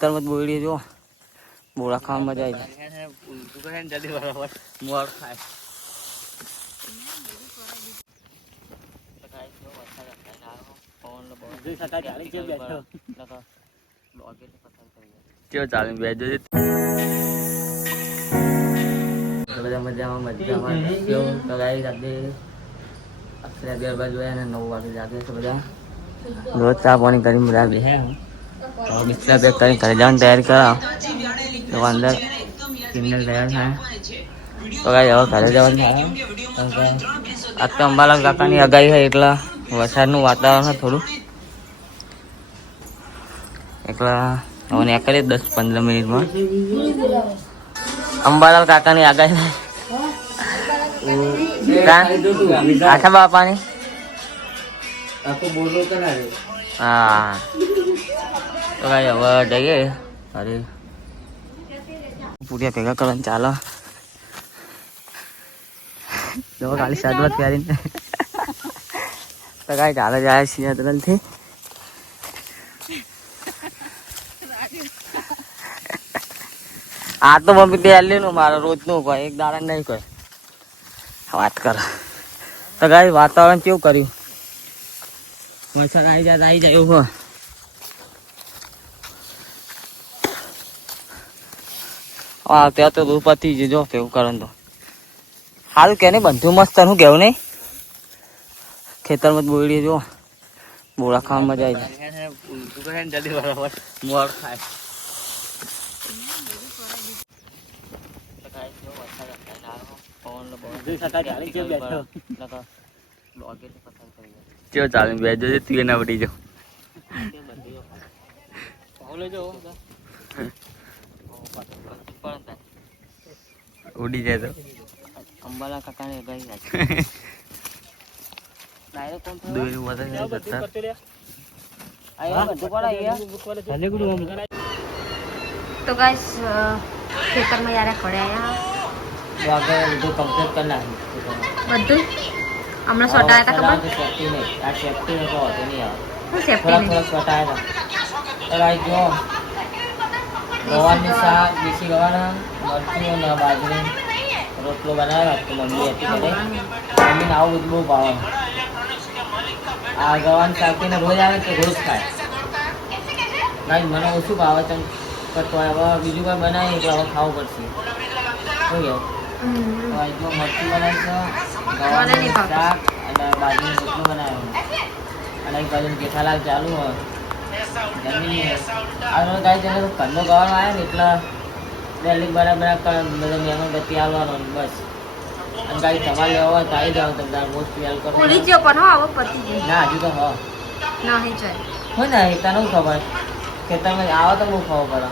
તરમત body જો બોળા ખાવા મજા આવી જલ્દી બરાબર મોર ખાય કેવો ચાલે બેજો બધા મજામાં કેવું કગાઈ જાગે અક્ષરા 11 વાગે જોયા ને 9 વાગે જાગે છે બધા રોજ ચા પાણી કરી બધા બેહે और बिस्तर पे कहीं घर जाने तैयारी करा तो अंदर किन्नर तैयार થાય તો ગાય હવે ઘરે જવાનું થાય આજ તો અંબાલાલ કાકાની આગાહી છે એટલે વરસાદનું વાતાવરણ છે થોડું એકલા હવે નીકળીએ 10-15 મિનિટમાં અંબાલાલ કાકાની આગાહી આખા બાપાની હા તો ગાય હવે જઈએ અરે પૂરિયા ભેગા કરવાનું ચાલો જો ખાલી સાદવાત પહેરીને તો ગાય ચાલે જાય સિયાદલથી આ તો મમ્મી પહેલેનું મારો રોજનું કોઈ એક દાડા નહીં કોઈ વાત કર તો ગાય વાતાવરણ કેવું કર્યું વરસાદ આવી જાય એવું હોય ત્યાં તો રૂપતિ જો કેવું કરે તો સારું કે નહીં બધું મસ્ત હું કેવું નહીં ખેતરમાં બોડી જો બોળા ખાવા મજા આવી જાય જલ્દી બરાબર મોર ખાય કેવો ચાલે બેજો તું એના પડી જાવ ઉડી જાય તો અંબાલા કાકાને ગઈ तो गाइस खेतर में यार खड़े आया બધું કમ્પ્લીટ કરી નાખ્યું બધું હમણાં સોટાયા હતા ખબર સેફ્ટી નહીં આ સેફ્ટી નહીં તો હોતો નહીં આવે હું સેફ્ટી થોડા સોટાયા હતા જો ગવારની શાક દેશી ગવાના મરચું અને બાજરી રોટલો બનાવ્યો તો મમ્મી હતી ઘરે મમ્મીને આવું બધું બહુ ભાવે આ ગવાનું શાક ને રોજ આવે તો રોજ ખાય ભાઈ મને ઓછું ભાવે તેમ કરતો હવે બીજું કંઈ બનાવીએ તો હવે ખાવું પડશે શું કેવું મરચું બનાવીશું ગવાનું શાક અને બાજરીનો રોટલો બનાવ્યો અને એક બાજુ જેઠાલાલ ચાલુ હોય જમીન ઘરનો ગવાનો આવ્યો ને એટલે ડેલી બરાબર બધો મહેમાન ગતિ આવવાનો બસ અને ગાડી તમારે લેવા હોય તો આવી જાઓ તમે મોસ્ટ વેલકમ ભૂલી ગયો પણ આવો પતી ના હજુ તો હો નહીં જાય હોય ને તને ખબર ખેતરમાં આવો તો બહુ ખબર પડે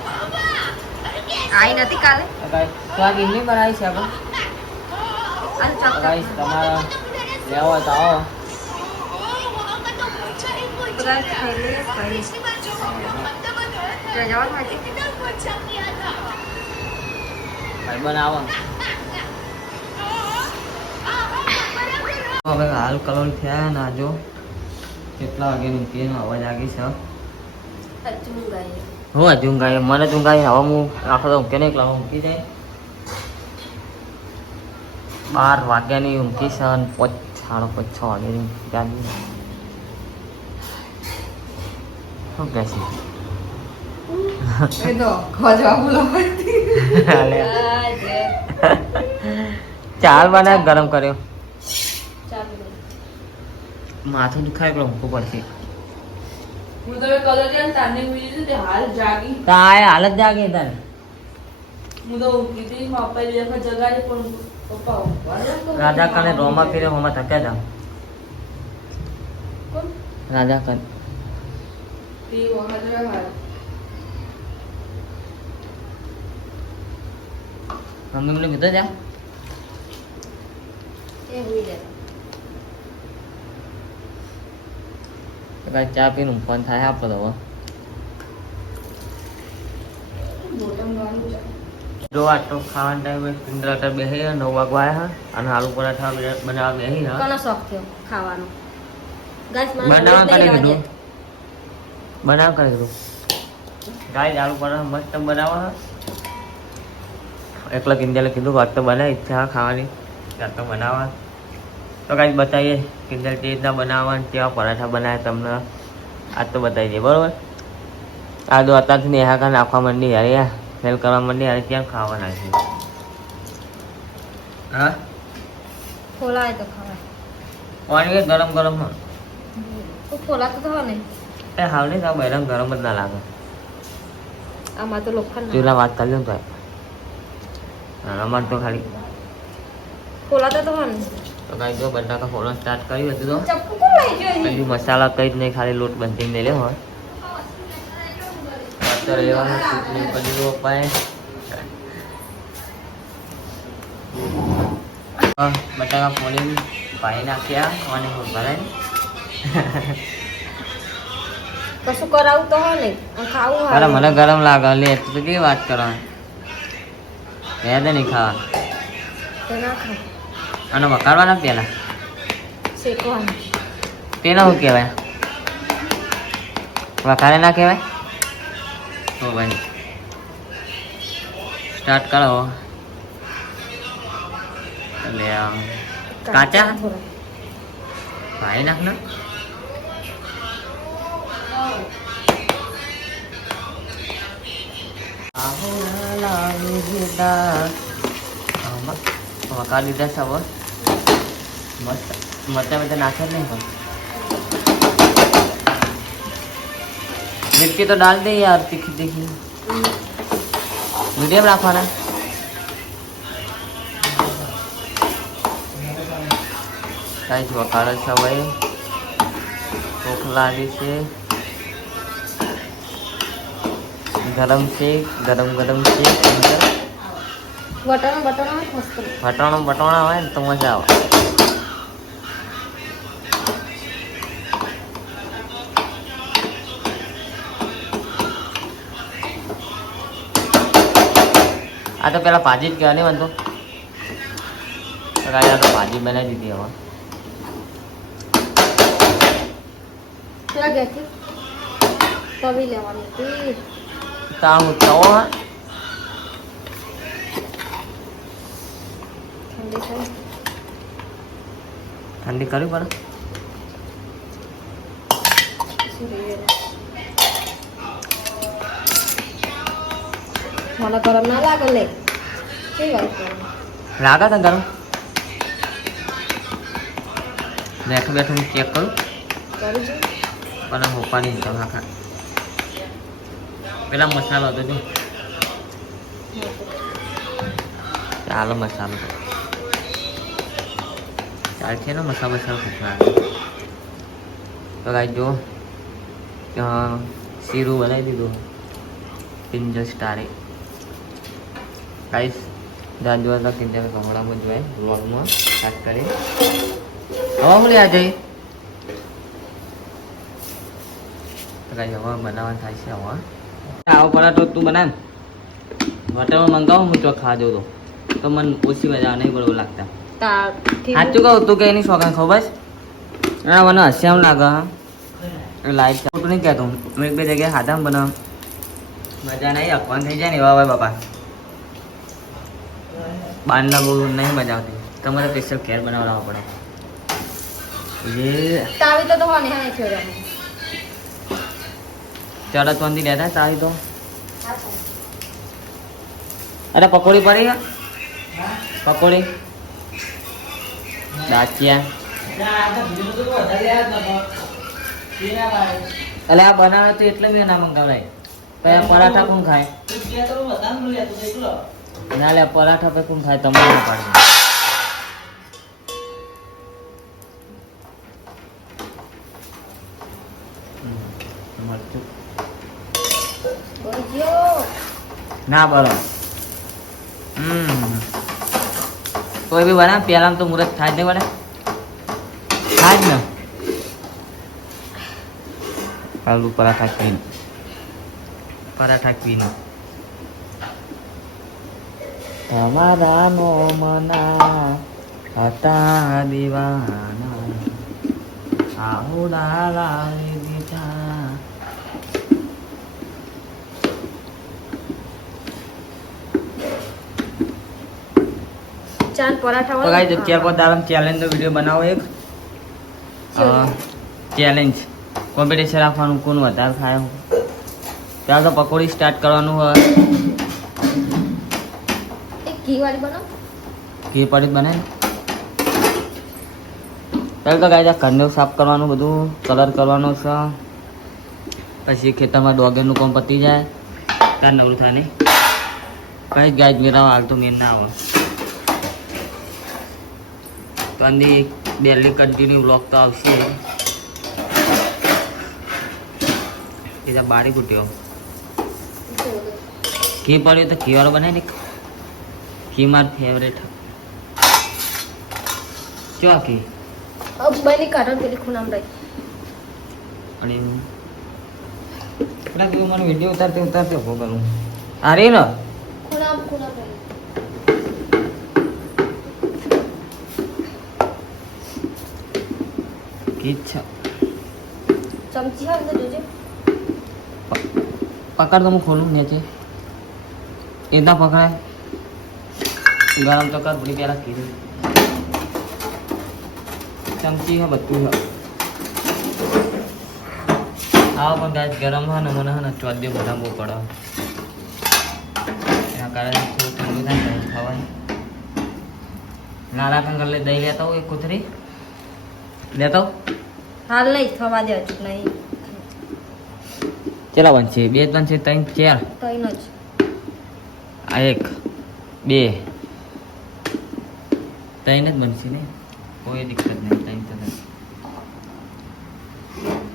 આઈ નથી કાલે તો આ ગીરની બનાવી છે આપણે તમારે લેવા હોય તો આવો બનાવો હવે હાલ કલોલ થયા ના જો કેટલા વાગે નીકળીએ અવાજ આગી છે હું હજુ ઊંઘાઈ મને જ ઊંઘાઈ હવે હું આખો તો ઊંઘે નહીં એકલા ઊંઘી જાય 12 વાગ્યાની ઊંઘી છે અને 5:30 6 વાગ્યાની જાગી શું કહે છે ચાલ બનાવ ગરમ કર્યો માથું દુખાય એટલે ઊંઘવું પડશે હાલ જ જાગે તારે રાજા કાને રોમા ફેરે હોમાં થક્યા જાવ રાજા કાન મમ્મી મને કીધું જા ચા પીને ફોન થાય આપણે હવે જો આટલો ખાવાનો ટાઈમે ઇન્દ્રાટર બેસે 9 વાગવા આવ્યા અને આલુ પરાઠા બનાવવા બેસી કોનો શોખ થયો ખાવાનો બનાવવા કરે કીધું બનાવ કરે કીધું ગાય આલુ પરાઠા મસ્ત બનાવવા. એકલા કિંજલે કીધું વાત તો બનાવી ઈચ્છા ખાવાની ત્યાં તો બનાવવા. તો કાંઈ બતાવીએ કિંજલ તે રીતના બનાવવા કેવા પરાઠા બનાવે તમને આજ તો બતાવી દઈએ બરાબર. આ તો અત્યારથી નેહા કા નાખવા માંડી યાર યાર ફેલ કરવા માંડી યાર ક્યાં ખાવાના છે. હા ખોલાય તો ખવાય. પાણી ગરમ ગરમ તો ખોલાતો તો ને એ હાવ નહીં તો ગરમ ગરમ જ ના લાગે. આમાં તો લોખંડ ચૂલા વાત કરી લો તો અમારે તો ખાલી ખોલાતો તો ને. તો કાંઈ જો બટાકા ફોડવાનું સ્ટાર્ટ કર્યું હતું તો ચપ્પુ તો લઈ ગયો હજુ મસાલા કંઈ જ નહીં ખાલી લોટ બંધી લઈ લે હોય તો રહેવાનું ચૂંટણી બધું પપ્પાએ બટાકા ફોડીને પાણી નાખ્યા અને ભરાય કશું કરાવું તો હોય ને ખાવું અરે મને ગરમ લાગે લે તું તો કેવી વાત કરવાની યાદ નહીં ખાવા તો ના ખાય અને વકારવાના પેલા શેકવાનું પેલા શું કહેવાય વખારે ના કહેવાય તો ભાઈ સ્ટાર્ટ કરો એટલે કાચા ભાઈ નાખ ને વકા લીધા છે હવે મસ્ત મરચા બધા નાખે જ નહીં પણ मिर्ची तो डाल दे यार तीखी तीखी मीडियम रखवाना काहीच वकाळ सवय भूख लागी છે ગરમ છે ગરમ ગરમ છે વટાણા બટાણા હોય ને તો મજા આવે. આ તો પેલા ભાજી જ કહેવાની વાંધો તો આ તો ભાજી બનાવી દીધી હવે તાવ તવો ઠંડી કરવી પડે મને ગરમ ના લાગે લે કેવી વાત લાગે તને ગરમ બેઠું બેઠું હું ચેક કરું પણ હોપાની તો આખા પેલા મસાલો હતો જો ચાલો મસાલો ચાલ છે ને મસાલો ખૂટના તો કાંઈ જો શીરું બનાવી દીધું કિંજલ સ્ટારે ગાઈસ જાન જોવા તો કિંજલ કમળામાં જોવાય વ્લોગમાં સ્ટાર્ટ કરી હવા બોલી આ જઈ તો કાંઈ હવા બનાવવાનું થાય છે હવા આવો પરાઠો તું બનાવ હોટલમાં મંગાવો હું તો ખાજો તો મને ઓછી મજા નહીં બરોબર લાગતા સાચું કહું તું કે એની શોખાન ખાવ બસ ના મને હસ્યામ લાગે હા લાઈટ ચાલતું નહીં કહેતો હું એક બે જગ્યાએ હાથામાં બનાવ મજા નહીં અખવાન થઈ જાય ને એવા હોય બાપા બહારના બહુ નહીં મજા આવતી તમારે સ્પેશિયલ કેર બનાવડાવવા પડે એ તાવી તો હોને હા થયો ચડત વંદી લેતા તાવી તો અરે પકોડી પડી પકોડી દાચિયા અલે આ બનાવે તો એટલે મેં ના મંગાવડાય કયા પરાઠા કોણ ખાય ના લે પરાઠા પે કોણ ખાય તમારે ના પાડજો મરચું ના બરો કોઈ બી બના પેલા તો મુરત થાય જ નહીં બને થાય જ ને આલુ પરાઠા ક્વીન તમારા નો મના હતા દીવાના આહુડા લાવી દીધા ચાર પરાઠા તો ગાઈસ અત્યાર પર દારમ ચેલેન્જનો વિડીયો બનાવો એક ચેલેન્જ કોમ્પિટિશન રાખવાનું કોણ વધારે ખાય ત્યાં તો પકોડી સ્ટાર્ટ કરવાનું હોય એક ઘી વાળી બનાવ ઘી પડી બને ચાલ તો ગાઈસ આ ઘરને સાફ કરવાનું બધું કલર કરવાનો છે પછી ખેતરમાં ડોગરનું કામ પતી જાય ત્યાં નવરું થાય નહીં કઈ ગાઈસ મેરા હાલ તો મેન ના આવે તો અંદી ડેલી કન્ટિન્યુ બ્લોગ તો આવશે એ બારી કૂટ્યો ઘી પડ્યું તો ઘી વાળો બનાવી ને ઘી માર ફેવરેટ ચો ઘી બની કાઢો પેલી ખૂણામ રહી અને એટલા તું મને વિડીયો ઉતારતે ઉભો કરું અરે ને ખૂણામ રહી ઘી છે ચમચી હા અંદર જોજે પકડ તો હું ખોલું નીચે એટલા પકડાય ગરમ તો કર બધી પહેલાં કીધું ચમચી હે બધું હે આવો પણ ગાય ગરમ હે ને મને હે ને ચોદ્ય બધા બહુ પડે એના કારણે થોડું ઠંડુ થાય ને ખવાય લાલા કંકર લઈ દહીં લેતા હોય એક કૂતરી લેતા હાલ નહીં થવા દે હજુ નહીં ચલા બનશે બે બનશે ત્રણ ચાર તઈનો જ આ એક બે ત્રણ જ બનશે ને કોઈ દિક્કત નહીં ત્રણ તો નહીં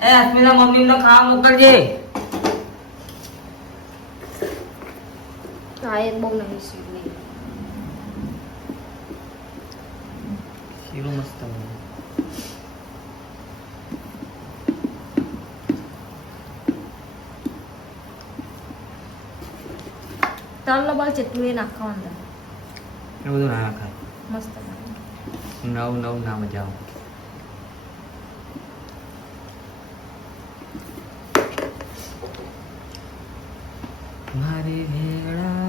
એ અસ્મિતા મમ્મી તો ખાવા મોકલજે હા એ બહુ નહીં સ્વીટ નહીં શીરું મસ્ત બને. તલ બાલ જેટલું એ નાખવાનું અંદર. એ બધું ના ખાય મસ્ત લાગે. નવું ના મજા આવે મારી ભેળા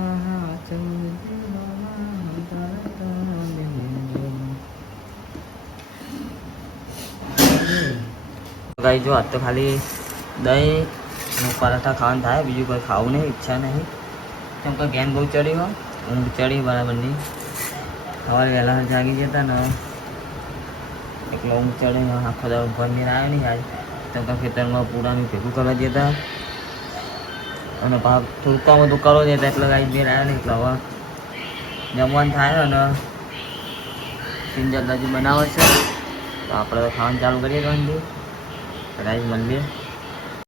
ગાઈ જો આજ તો ખાલી દહીં અને પરાઠા ખાવાનું થાય બીજું કોઈ ખાવું નહીં ઈચ્છા નહીં કેમ કે ગેન બહુ ચડી હોય ઊંઘ ચડી બરાબરની સવારે વહેલા જાગી જતા ને એટલે ઊંઘ ચડે આખો દાડો ઊંઘ નહીં આવ્યો નહીં આજ કેમ કે ખેતરમાં પૂરાનું ભેગું કરવા જતા અને ભાગ થોડું કામ બધું કરો જતા એટલે ગાઈ બેર આવ્યો નહીં એટલે હવે જમવાનું થાય અને સિંજર દાદી બનાવે છે તો આપણે ખાવાનું ચાલુ કરીએ તો ગાઈ મળીએ